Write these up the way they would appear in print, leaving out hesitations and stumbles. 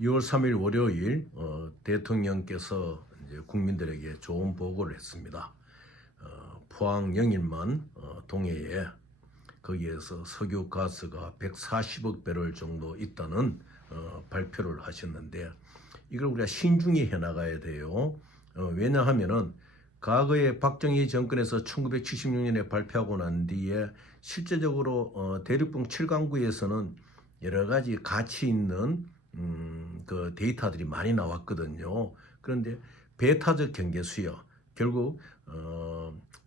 2월 3일 월요일 대통령께서 이제 국민들에게 좋은 보고를 했습니다. 포항 영일만 동해에 거기에서 석유 가스가 140억 배럴 정도 있다는 발표를 하셨는데 이걸 우리가 신중히 해나가야 돼요. 왜냐하면은 과거에 박정희 정권에서 1976년에 발표하고 난 뒤에 실제적으로 대륙붕 7강구에서는 여러 가지 가치 있는 그 데이터들이 많이 나왔거든요. 그런데 배타적 경계 수요 결국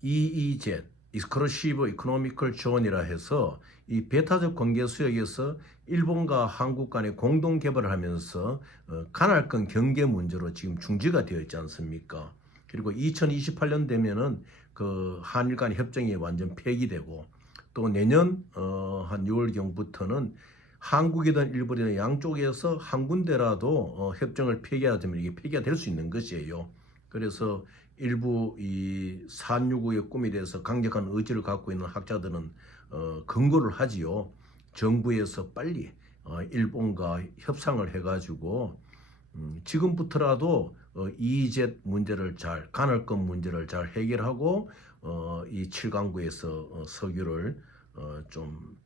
EEZ 익스클루시브 이코노미컬 존이라 해서 이 배타적 경계 수역에서 일본과 한국 간에 공동 개발을 하면서 간할권 경계 문제로 지금 중지가 되어 있지 않습니까? 그리고 2028년 되면은 그 한일 간 협정이 완전 폐기되고 또 내년 한 6월경부터는 한국이든 일본이든 양쪽에서 한 군데라도 협정을 폐기하자면 이게 폐기가 될 수 있는 것이에요. 그래서 일부 이 4.6의 꿈에 대해서 강력한 의지를 갖고 있는 학자들은 근거를 하지요. 정부에서 빨리 일본과 협상을 해가지고 지금부터라도 EEZ 문제를 잘 간헐권 문제를 잘 해결하고 이 7강구에서 석유를 좀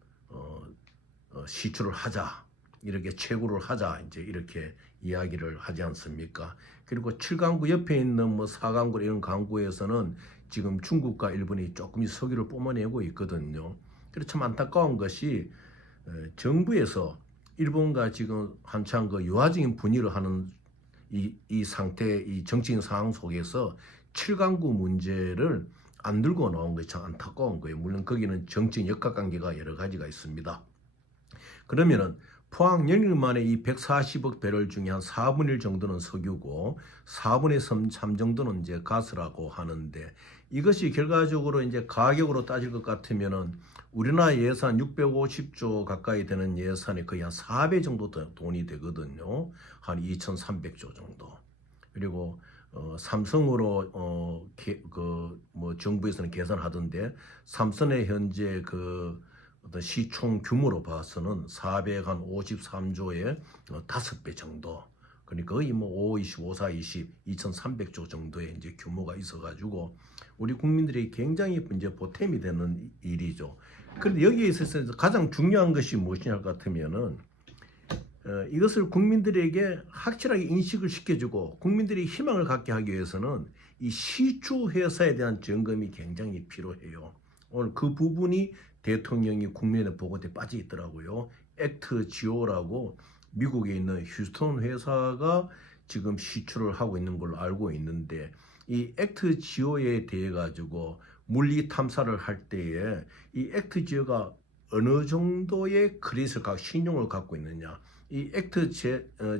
시추를 하자 이렇게 채굴을 하자 이제 이렇게 이야기를 하지 않습니까? 그리고 7강구 옆에 있는 뭐 4강구 이런 강구에서는 지금 중국과 일본이 조금 석유를 뿜어내고 있거든요. 그래서 참 안타까운 것이 정부에서 일본과 지금 한창 그 유화적인 분위를 하는 이 상태, 이 정치적 상황 속에서 7강구 문제를 안 들고 나온 것이 참 안타까운 거예요. 물론 거기는 정치적 역학관계가 여러 가지가 있습니다. 그러면은 포항 영일만의 이 140억 배럴 중에 한 4분의 1 정도는 석유고 4분의 3 정도는 이제 가스라고 하는데 이것이 결과적으로 이제 가격으로 따질 것 같으면은 우리나라 예산 650조 가까이 되는 예산이 거의 한 4배 정도 돈이 되거든요. 한 2,300조 정도. 그리고 삼성으로 뭐 정부에서는 계산하던데 삼성의 현재 그 어떤 시총 규모로 봐서는 453조의 5배 정도. 그러니까 거의 뭐 5, 20, 5, 4, 20, 2,300조 정도의 이제 규모가 있어가지고 우리 국민들이 굉장히 이제 보탬이 되는 일이죠. 그런데 여기에 있어서 가장 중요한 것이 무엇이냐 할 것 같으면은 이것을 국민들에게 확실하게 인식을 시켜주고 국민들이 희망을 갖게 하기 위해서는 이 시추 회사에 대한 점검이 굉장히 필요해요. 오늘 그 부분이 대통령이 국민의 보고에 빠져 있더라고요. 액트 지오라고 미국에 있는 휴스턴 회사가 지금 시추를 하고 있는 걸로 알고 있는데 이 액트 지오에 대해 가지고 물리 탐사를 할 때에 이 액트 지오가 어느 정도의 크레딧을 신용을 갖고 있느냐 이 액트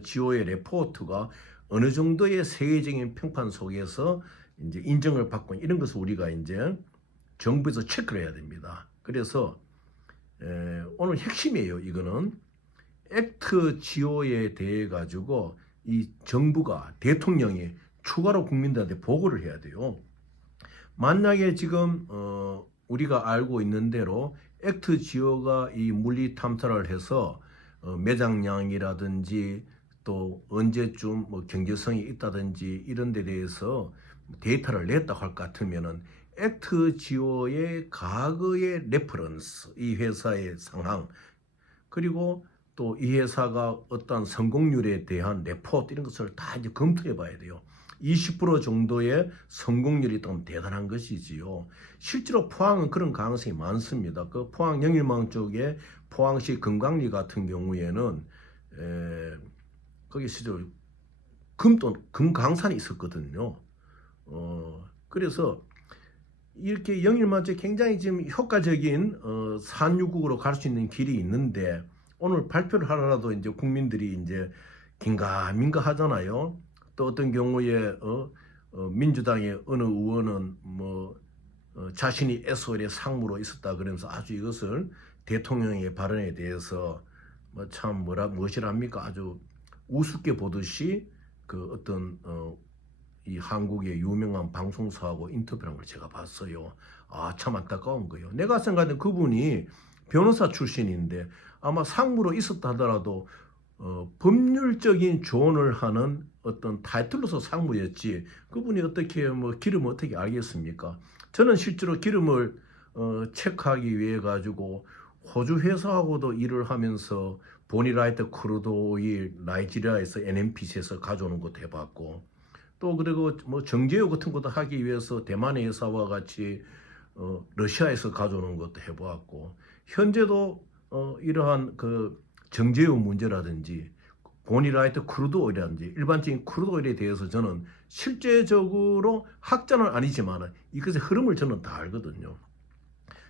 지오의 레포트가 어느 정도의 세계적인 평판 속에서 이제 인정을 받고 이런 것을 우리가 이제 정부에서 체크를 해야 됩니다. 그래서 오늘 핵심이에요. 이거는 액트 지오에 대해 가지고 이 정부가 대통령이 추가로 국민들한테 보고를 해야 돼요. 만약에 지금 우리가 알고 있는 대로 액트 지오가 이 물리 탐사를 해서 매장량이라든지 또 언제쯤 뭐 경제성이 있다든지 이런 데 대해서 데이터를 냈다고 할 것 같으면은 액트 지오의 과거의 레퍼런스, 이 회사의 상황, 그리고 또 이 회사가 어떤 성공률에 대한 레포트 이런 것을 다 이제 검토해 봐야 돼요. 20% 정도의 성공률이 있다면 대단한 것이지요. 실제로 포항은 그런 가능성이 많습니다. 그 포항 영일망 쪽에 포항시 금강리 같은 경우에는 거기 실제로 금강산이 있었거든요. 그래서 이렇게 영일만쪽에 굉장히 지금 효과적인 산유국으로 갈 수 있는 길이 있는데 오늘 발표를 하더라도 이제 국민들이 이제 긴가민가 하잖아요. 또 어떤 경우에 민주당의 어느 의원은 뭐 자신이 SOL의 상무로 있었다 그러면서 아주 이것을 대통령의 발언에 대해서 뭐 참 무엇이랍니까 아주 우습게 보듯이 그 어떤 이 한국의 유명한 방송사하고 인터뷰한 걸 제가 봤어요. 아, 참 안타까운 거예요. 내가 생각하는 그분이 변호사 출신인데 아마 상무로 있었다 하더라도 법률적인 조언을 하는 어떤 타이틀로서 상무였지 그분이 어떻게 뭐 기름을 어떻게 알겠습니까? 저는 실제로 기름을 체크하기 위해 가지고 호주 회사하고도 일을 하면서 보니라이트 크루드 오일 나이지리아에서 NNPC에서 가져오는 것도 해봤고 또 그리고 뭐 정제유 같은 것도 하기 위해서 대만의 회사와 같이 러시아에서 가져오는 것도 해보았고 현재도 이러한 그 정제유 문제라든지 보니라이트 크루드 오일이라든지 일반적인 크루드 오일에 대해서 저는 실제적으로 학자는 아니지만 이것의 흐름을 저는 다 알거든요.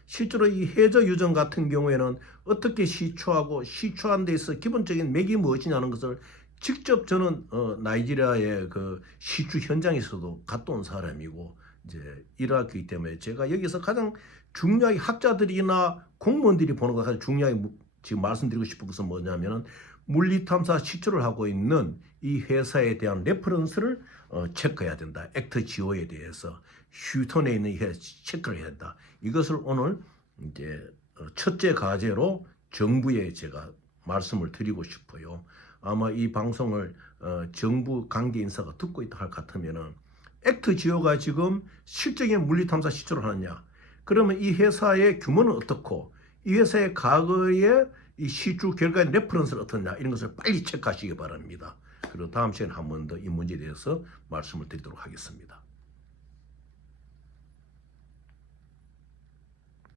실제로 이 해저 유전 같은 경우에는 어떻게 시추하고 시추한 데 있어 기본적인 맥이 무엇이냐는 것을 직접 저는 나이지리아의 그 시추 현장에서도 갔다 온 사람이고 이제 일하기 때문에 제가 여기서 가장 중요하게 학자들이나 공무원들이 보는 거 가장 중요하게 지금 말씀드리고 싶은 것은 뭐냐면은 물리탐사 시추를 하고 있는 이 회사에 대한 레퍼런스를 체크해야 된다. 액트 지오에 대해서 휴턴에 있는 회 체크를 해야 된다. 이것을 오늘 이제 첫째 과제로 정부에 제가 말씀을 드리고 싶어요. 아마 이 방송을 정부 관계 인사가 듣고 있다 할 같으면은 액트 지오가 지금 실적인 물리탐사 시추를 하느냐? 그러면 이 회사의 규모는 어떻고 이 회사의 과거의 이 시추 결과의 레퍼런스는 어떻냐 이런 것을 빨리 체크하시기 바랍니다. 그리고 다음 시간에 한 번 더 이 문제에 대해서 말씀을 드리도록 하겠습니다.